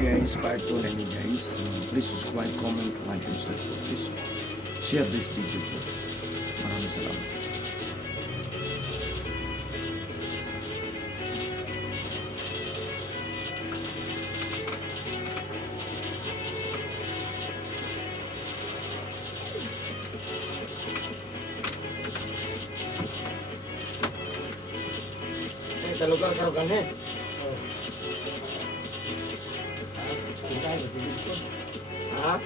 guys, part 2 na ni guys. Please subscribe, comment, like, and share. Please share this video po. Maraming salamat. Talugan karugan eh. Ha?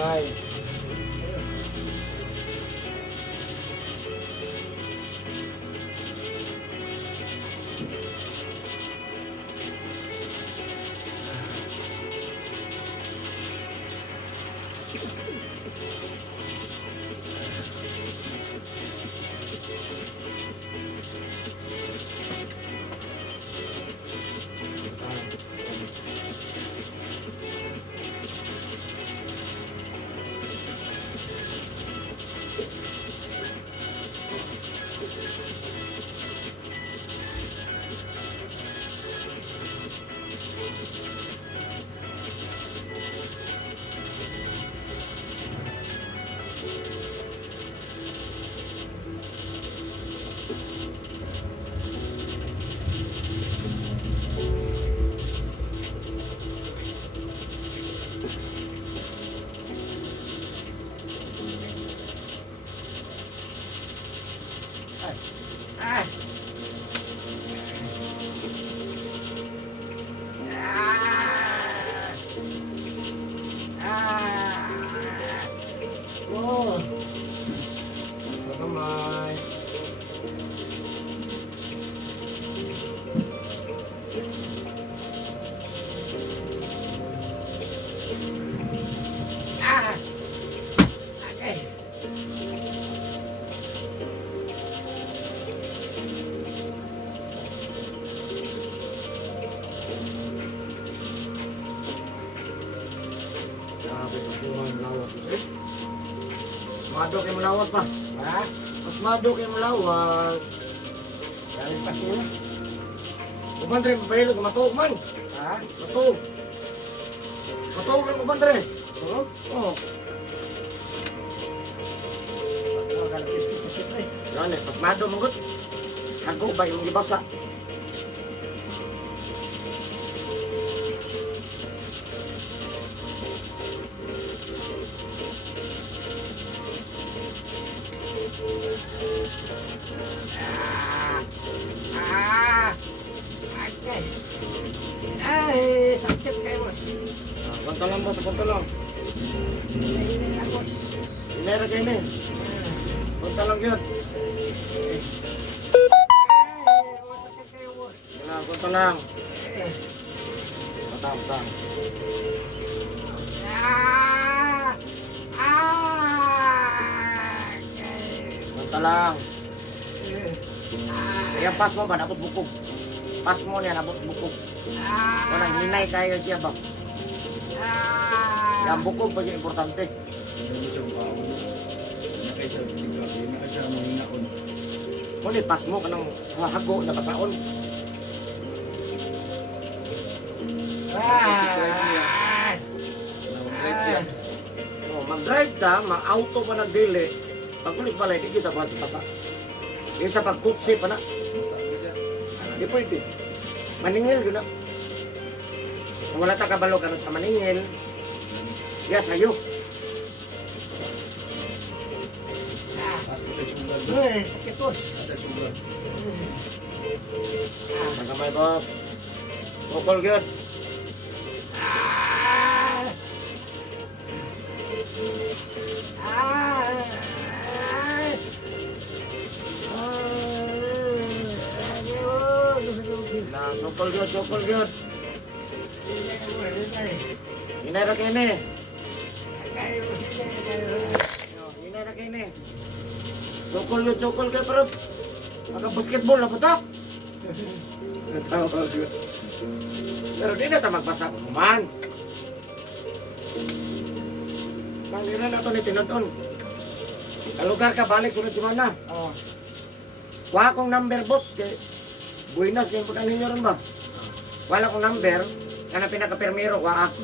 Bye. Mado kayo malawat pa. Ha? Mas mado kayo malawat. Galing pa siya. Kumandre, mapahilog, matuog man. Ha? Matuog. Matuog lang kumandre. Oo? Oo. Yan eh, mas mado magot. Hago ba yung ibasa? Ay, sakit kayo mo. Punta lang ba? Punta lang. Inera kayo na eh. Punta lang yun. Sakit kayo mo. Punta lang. Matang. Punta lang. Ayan, pas mo ba? Napos bukog. Pas mo niya, napos bukog. Walang hinay kayo siya ba? Yang bukog pa yung importante. Muli, pas mo ka ng hago na basaon. Mag-drive ka, ma-auto pa nagdili. Pag-pulis pala, hindi kita basa. Isa pag-kutsi pa na. Hindi pwede. Maningil yun na. Kung wala ta kabalo ka sa maningil, ya sa'yo. Ay, sakit po. Magamay boss. Sukol gyud. Na sukol gyud, sukol gyud. Hinay ra kini. Hinay ra kini. Sukol gyud pero basketball na po ta. Pero di na ta magbasa man. Pangiran na to ni tinudon. Kalugar ka balik sunod semana. Wala akong number boss kay buinas kay pagka ninyo ron ba? Wala akong number. Kana pinaka-permero wa ako.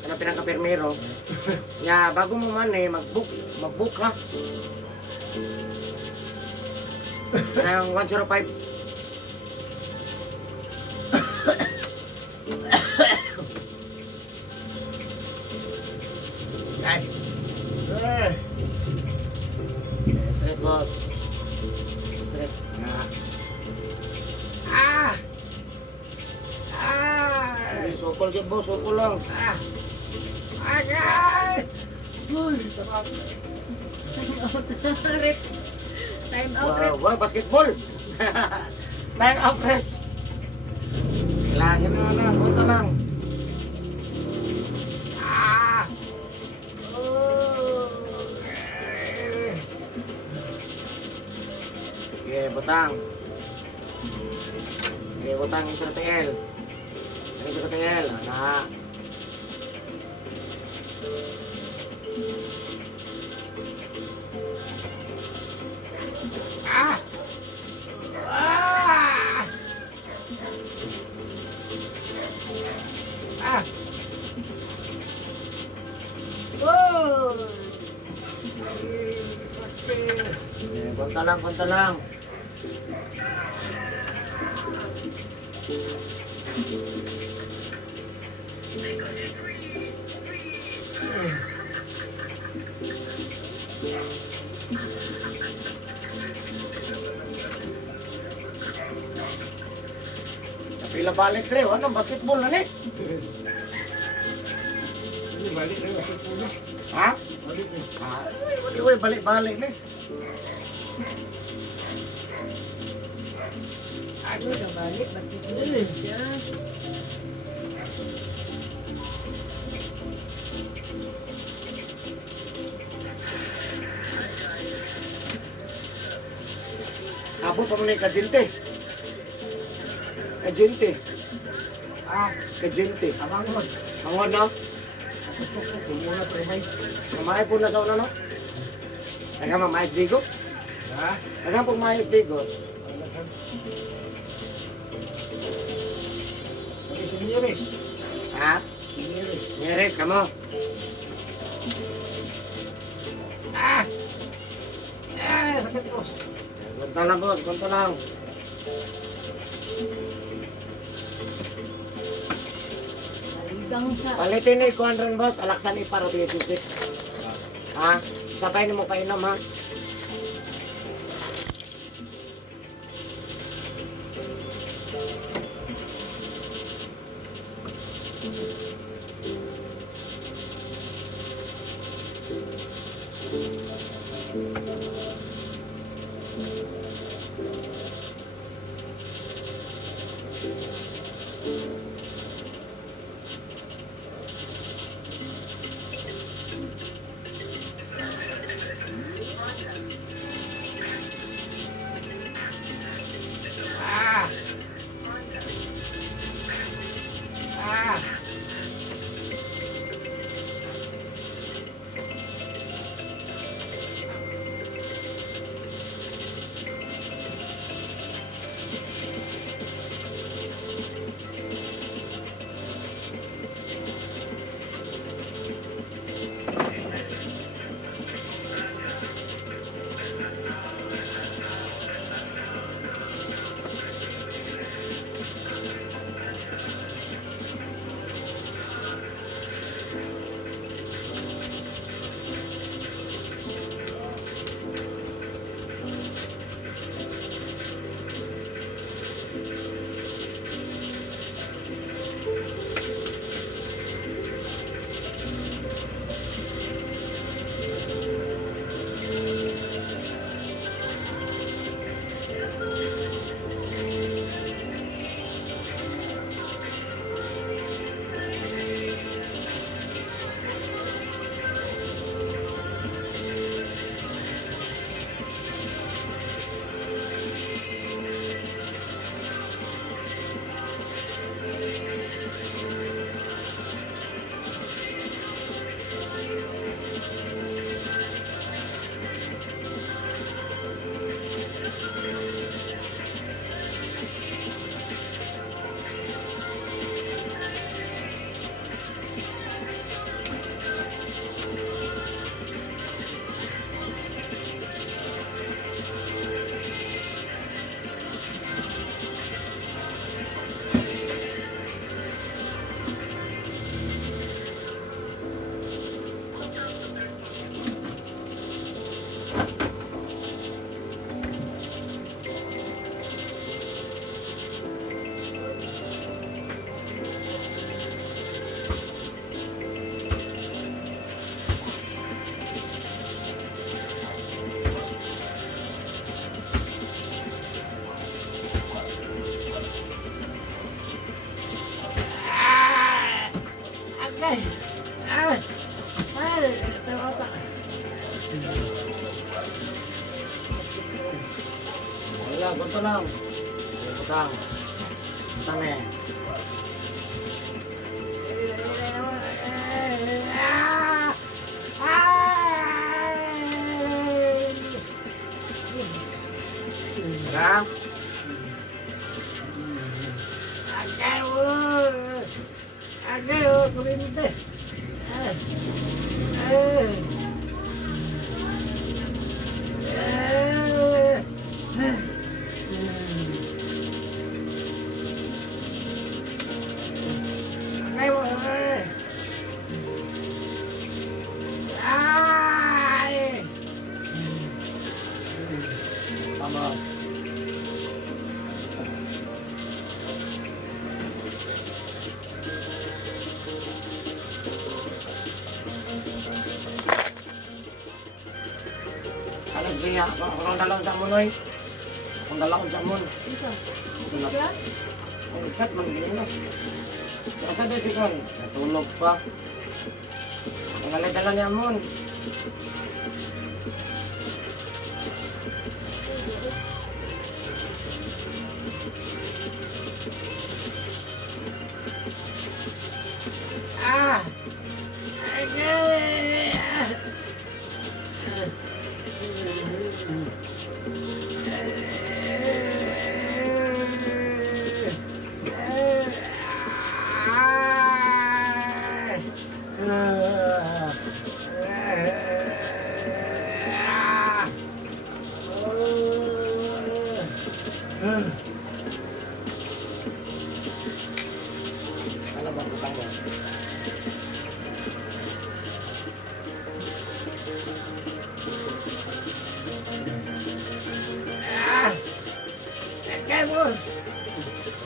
Kana pinaka-permero. Nya bago mo man mag-book ka. Ang 105. Straight boss. Straight. Sukol gyud boss, sukol lang. Time out, Reps. Wala basketball. Time out, Reps. Lagi na, punta lang. Okay, butang. Okay, butang yung sa TL. Yung sa TL. Nah. Punta lang. Kapila balik tre, ano basketball na ni? Balik na basketball na. Ha? Balik na. Balik ni. Ano na balik? Basketball siya. Abot pa mo na yung kajinte. Kajinte. Abangon. Ang na? Tumula tremay. Mamay po na sa una, no? Naga mamayos digos? Ha? Naga po mayos digos? Seniores. Ha? Seniores. Nyeres ka mo? Sakit boss. Kunta lang boss, kunta lang. Hanggang sa... Palitin na ikuan rin boss, alaksan iparo tiyo sisik. Ha? Sabay na mo painom ha? Okay. Tawa ka. Wala, ganito lang. Butang. Butang na yan. Butang. Agaw, kuryente. Tama. Alas dia, orang dalam jamun oi. Orang dalam jamun. Ito. Ito ka? Ang chat man gini na. Kasi dia si kon, natulog pa. Ang dala niya mon. Ano ba butang mo?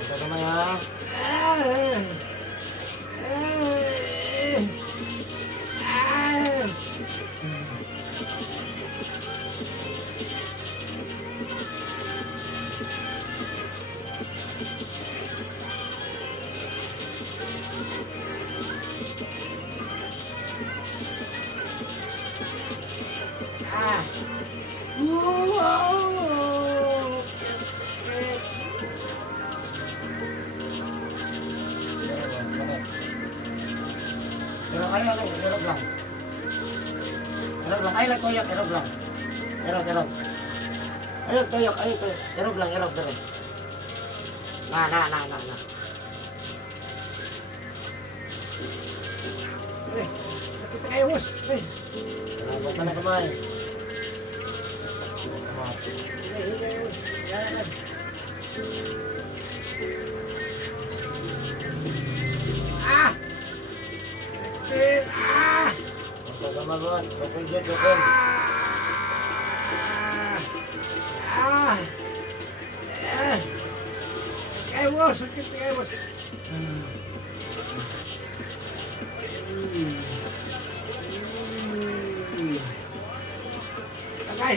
Ito naman ha. Pero ayaw lang, erog lang. Erog lang, ay lang toyak, erog lang. Erog. Ayaw toyak, erog lang, erog dali. Na. Nakita kayo, boss. Abot ka na kamay. Ito kamay boss, sukul dyan, sukul. Kayo, boss. Nakita kayo, boss. Tagay.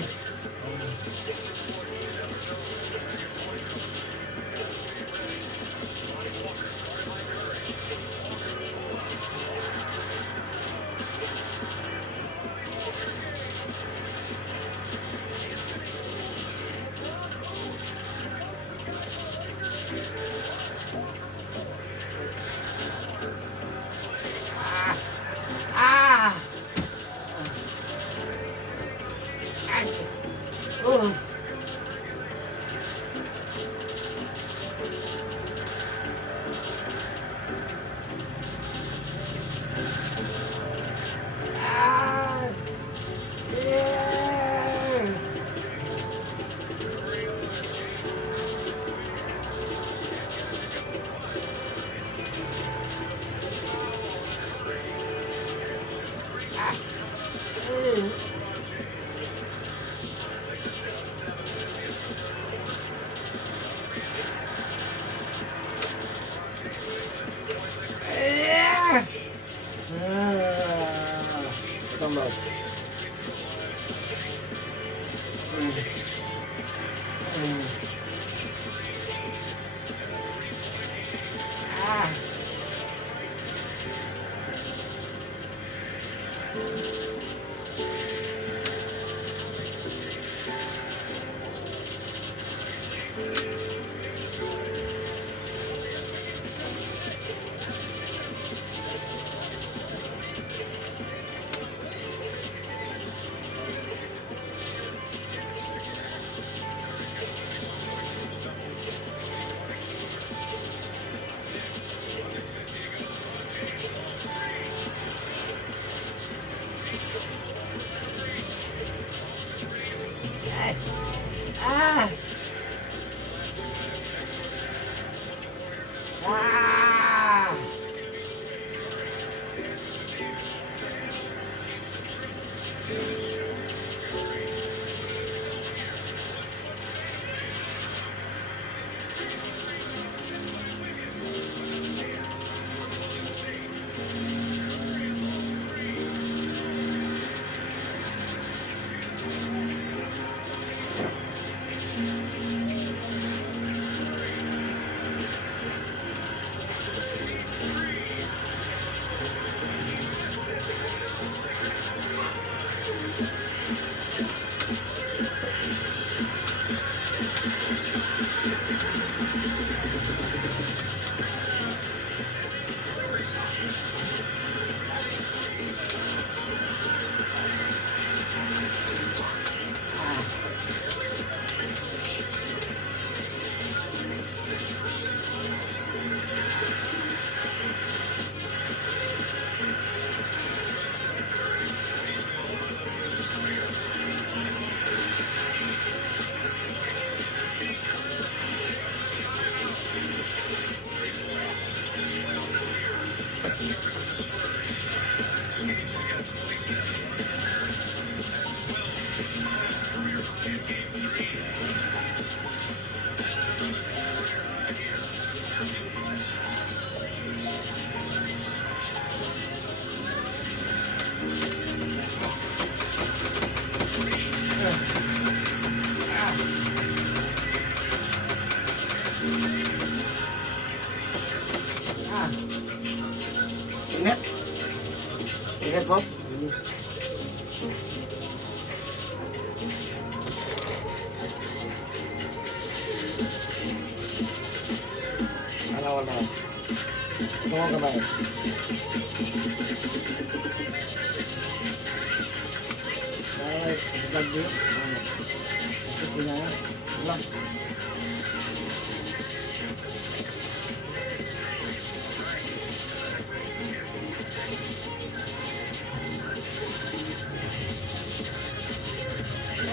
Ito boss. Ingat. Ingat po. Ano wala? Tungo kamay. Ay, pagkagbi. Ito na. Wala.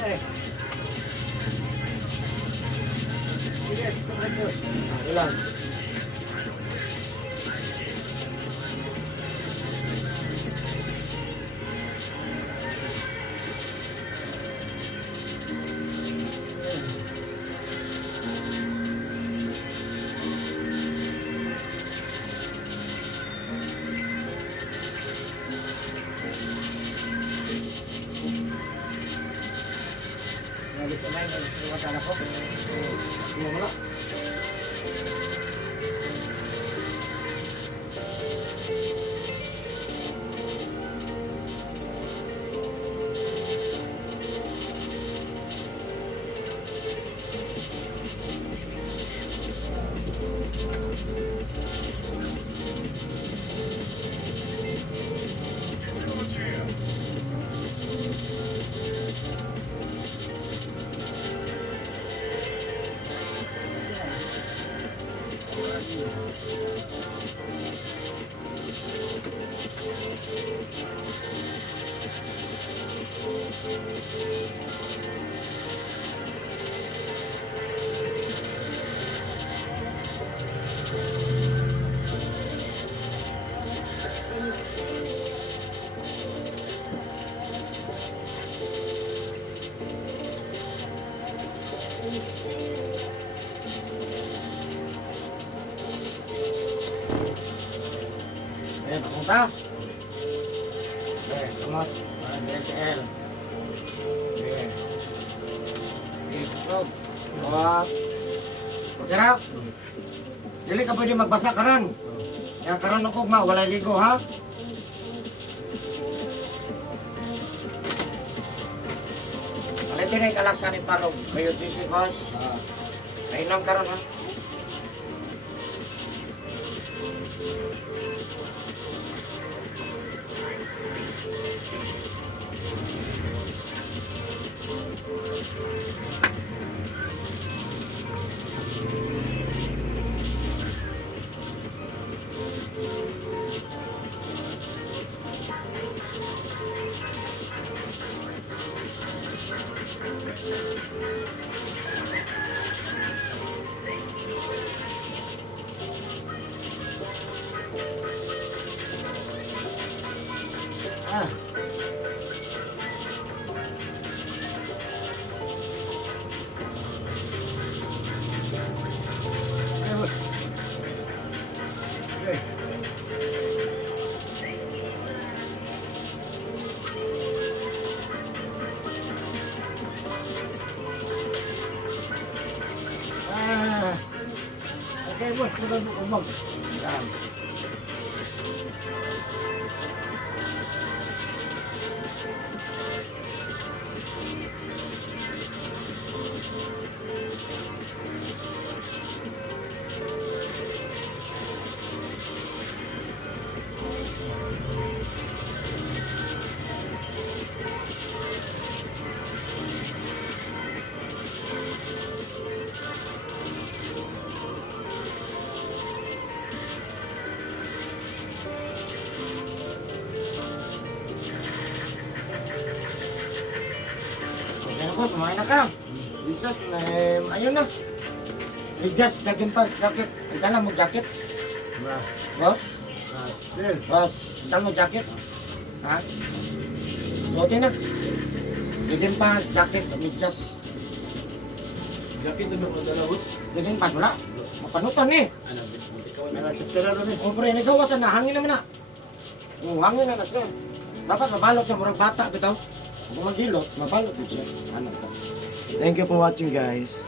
Eh. Sige, ito. Ilan? Nalis na yun, nalis na yung matala ko. Semua wala. Ayan, papunta. Ayan, kamot. DSL. Ayan. Ikot. Buwak. Okay na? Dili ka pwede magbasa karon. Kaya karon ako ma, wala ligo ha? Palitin na ikalaksa ni Parog. Kayo GC boss. Kainom karon ha? Ah. Ay, boss. Okay. Ah. Okay, boss. Kumag. Yan. Okay na po, sumain na ka. Jesus, ayun na. Just jogging pants, jacket. Dala mo jacket. Ah. Boss, Del. boss, dala mo jacket. Ha? Suotin na. Jogging pants, jacket, medyas. Jacket na mga dalawos. Jogging pants, wala. Mapanutan eh. Ano, bunti ka May wala. nagsiptira rin eh. O pre, nagawasan na, hangin naman na. Hangin na na siya. Dapat mabalot siya, murag bata bitaw. Kung magilot, mabalot din siya. Anak ka. Thank you for watching, guys.